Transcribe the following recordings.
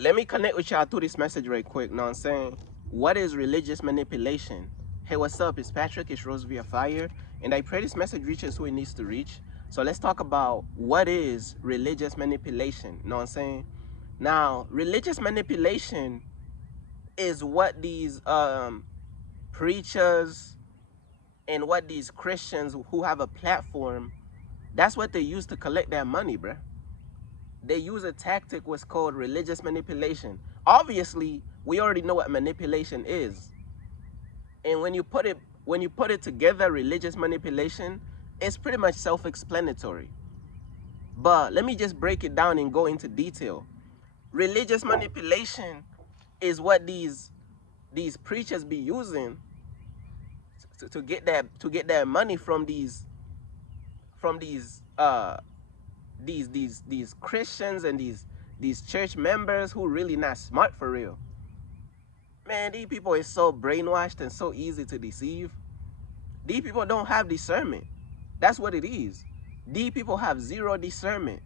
let me connect with y'all through this message right quick. Know what I'm saying? What is religious manipulation? Hey, what's up? It's Patrick. It's Rose via Fire, and I pray this message reaches who it needs to reach. So let's talk about what is religious manipulation. Know what I'm saying? Now, religious manipulation is what these preachers and what these Christians who have a platform, that's what they use to collect their money, bruh. They use a tactic what's called religious manipulation. Obviously, we already know what manipulation is. And when you put it together, religious manipulation, it's pretty much self-explanatory. But let me just break it down and go into detail. Religious manipulation is what these preachers be using to get their money from these Christians and these church members who really not smart for real. Man, these people is so brainwashed and so easy to deceive. These people don't have discernment. That's what it is. These people have zero discernment.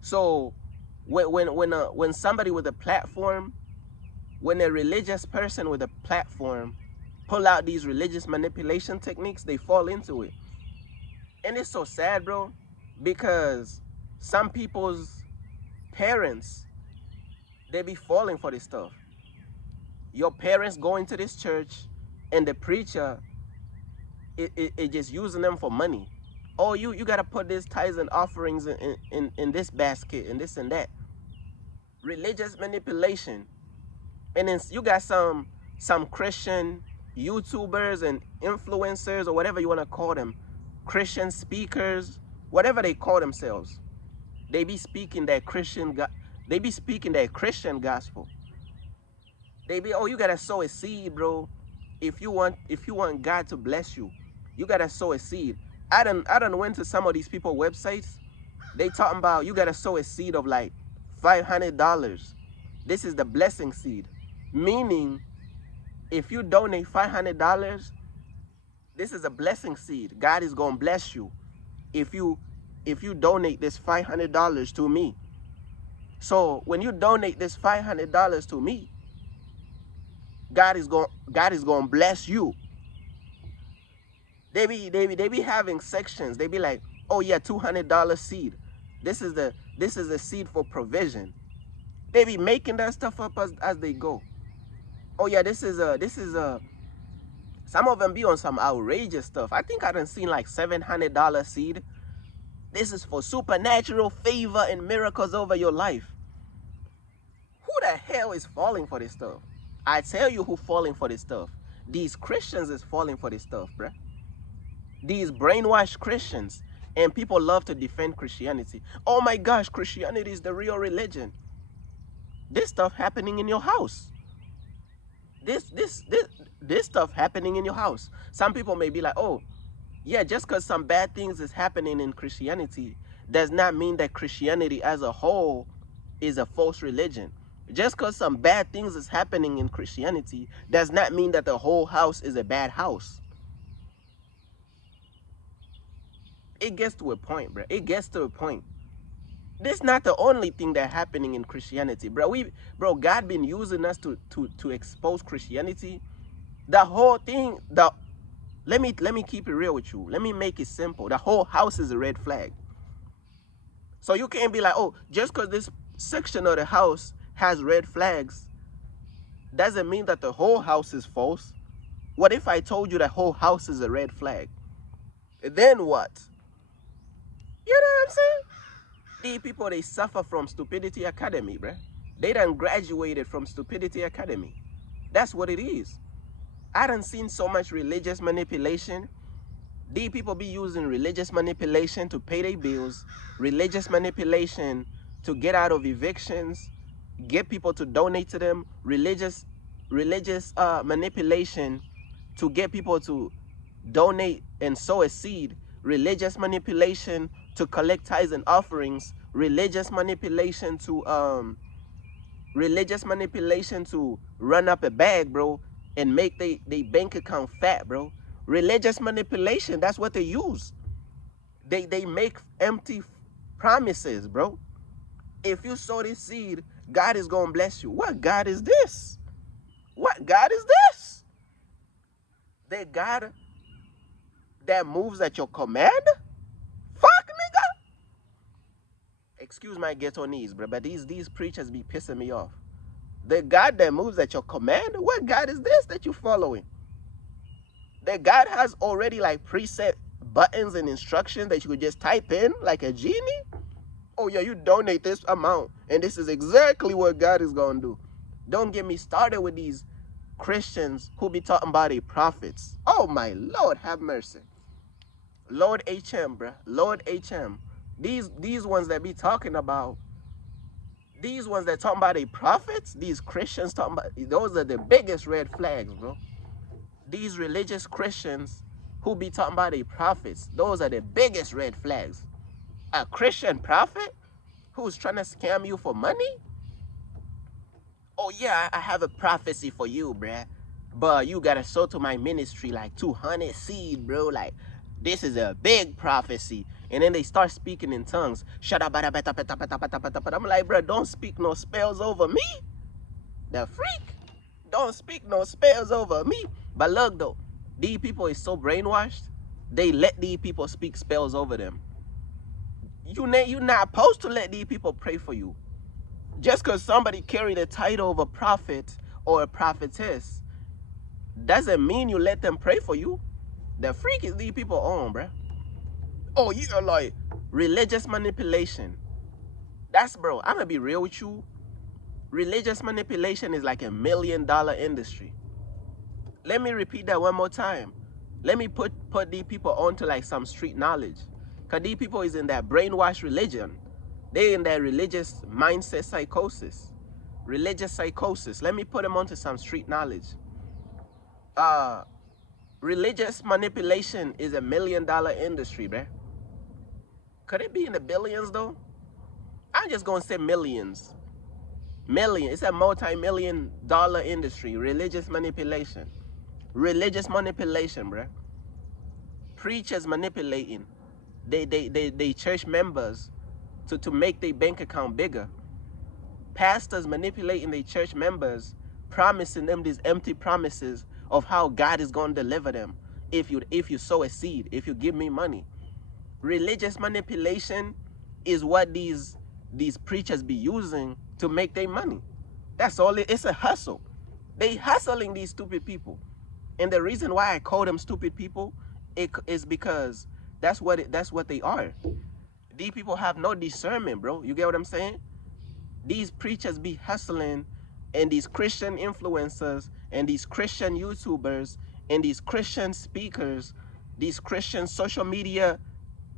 So when somebody with a platform, when a religious person with a platform pull out these religious manipulation techniques, they fall into it. And it's so sad, bro, because some people's parents, they be falling for this stuff. Your parents going to this church and the preacher it just using them for money. Oh, you gotta put these tithes and offerings in this basket and this and that. Religious manipulation. And then you got some Christian YouTubers and influencers or whatever you want to call them, Christian speakers, whatever they call themselves. They be speaking that Christian gospel. They be, oh, you gotta sow a seed, bro. If you want God to bless you, you gotta sow a seed. I done went to some of these people websites. They talking about you gotta sow a seed of like $500. This is the blessing seed. Meaning, if you donate $500, this is a blessing seed. God is gonna bless you if you donate this $500 to me. So when you donate this $500 to me, God is gonna bless you. They be having sections. They be like, oh yeah, $200 seed. This is the seed for provision. They be making that stuff up as they go. Oh yeah, this is a. Some of them be on some outrageous stuff. I think I done seen like $700 seed. This is for supernatural favor and miracles over your life. Who the hell is falling for this stuff? I tell you who falling for this stuff. These Christians is falling for this stuff, bruh. These brainwashed Christians. And people love to defend Christianity. Oh my gosh, Christianity is the real religion. This stuff happening in your house. This stuff happening in your house. Some people may be like, oh, yeah, just because some bad things is happening in Christianity does not mean that Christianity as a whole is a false religion. Just because some bad things is happening in Christianity does not mean that the whole house is a bad house. It gets to a point, bro. It gets to a point. This is not the only thing that's happening in Christianity, bro. God been using us to expose Christianity. The whole thing, let me keep it real with you. Let me make it simple. The whole house is a red flag. So you can't be like, oh, just because this section of the house has red flags doesn't mean that the whole house is false. What if I told you the whole house is a red flag? Then what? You know what I'm saying? These people, they suffer from Stupidity Academy, bruh. They done graduated from Stupidity Academy. That's what it is. I done seen so much religious manipulation. These people be using religious manipulation to pay their bills, religious manipulation to get out of evictions, get people to donate to them, religious manipulation to get people to donate and sow a seed, religious manipulation to collect tithes and offerings, religious manipulation to run up a bag, bro, and make they bank account fat, bro. Religious manipulation, that's what they use. They make empty promises, bro. If you sow this seed, God is going to bless you. What God is this? What God is this? The God that moves at your command? Fuck, nigga. Excuse my ghetto knees, bro, but these preachers be pissing me off. The God that moves at your command? What God is this that you following? That God has already like preset buttons and instructions that you could just type in like a genie? Oh yeah, you donate this amount and this is exactly what God is going to do. Don't get me started with these Christians who be talking about the prophets. Oh my Lord, have mercy. Lord HM, bruh. Lord HM. These ones that be talking about, these ones that talking about the prophets, these Christians talking about, those are the biggest red flags, bro. These religious Christians who be talking about the prophets, those are the biggest red flags. A Christian prophet who's trying to scam you for money? Oh yeah, I have a prophecy for you, bruh. But you gotta sow to my ministry like 200 seed, bro. Like, this is a big prophecy. And then they start speaking in tongues. I'm like, bro, don't speak no spells over me. The freak. Don't speak no spells over me. But look though, these people is so brainwashed, they let these people speak spells over them. You're not supposed to let these people pray for you. Just because somebody carry the title of a prophet or a prophetess doesn't mean you let them pray for you. The freak is these people on, bruh. Oh, you're like religious manipulation. That's, bro, I'm gonna be real with you. Religious manipulation is like $1 million industry. Let me repeat that one more time. Let me put these people onto like some street knowledge. Cause these people is in that brainwashed religion. They in that religious mindset psychosis. Religious psychosis. Let me put them onto some street knowledge. Religious manipulation is $1 million industry, bruh. Could it be in the billions though? I'm just gonna say millions. Million. It's a multi-million dollar industry. Religious manipulation. Religious manipulation, bruh. Preachers manipulating they church members to make their bank account bigger. Pastors manipulating their church members, promising them these empty promises of how God is going to deliver them if you sow a seed, if you give me money. Religious manipulation is what these preachers be using to make their money. That's all it's a hustle. They hustling these stupid people. And the reason why I call them stupid people is because that's what they are. These people have no discernment, bro. You get what I'm saying? These preachers be hustling, and these Christian influencers and these Christian YouTubers and these Christian speakers, these Christian social media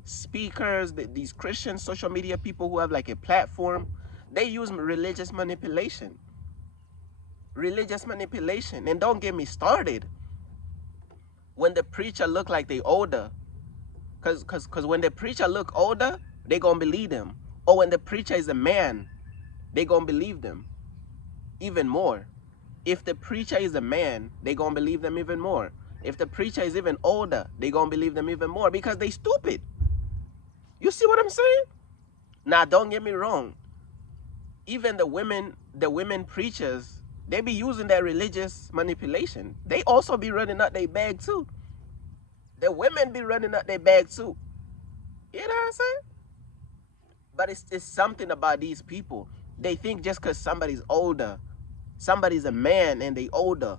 speakers, these Christian social media people who have like a platform, they use religious manipulation. Religious manipulation. And don't get me started when the preacher look like they older. Cause when the preacher look older, they gonna believe them. Or when the preacher is a man, they gonna believe them even more. If the preacher is a man, they gonna believe them even more. If the preacher is even older, they gonna believe them even more because they stupid. You see what I'm saying? Now, don't get me wrong. Even the women preachers, they be using that religious manipulation. They also be running out their bag too. The women be running out their bag too. You know what I'm saying? But it's something about these people. They think just because somebody's older, somebody's a man and they older,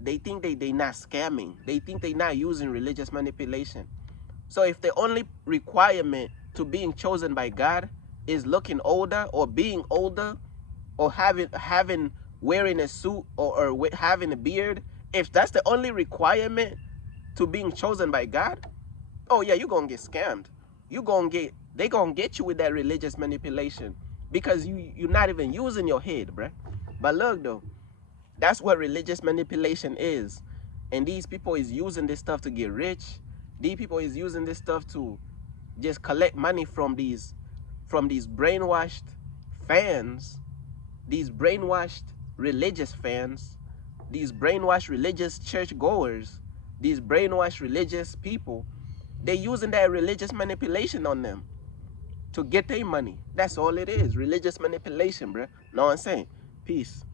they think they not scamming. They think they not using religious manipulation. So if the only requirement to being chosen by God is looking older or being older or having wearing a suit or having a beard, if that's the only requirement to being chosen by God, oh yeah, you're gonna get scammed. They gonna get you with that religious manipulation because you're not even using your head, bruh. But look though, that's what religious manipulation is. And these people is using this stuff to get rich. These people is using this stuff to just collect money from these brainwashed fans, these brainwashed religious fans, these brainwashed religious church goers, these brainwashed religious people. They're using that religious manipulation on them to get their money. That's all it is. Religious manipulation, bro. Know what I'm saying? Peace.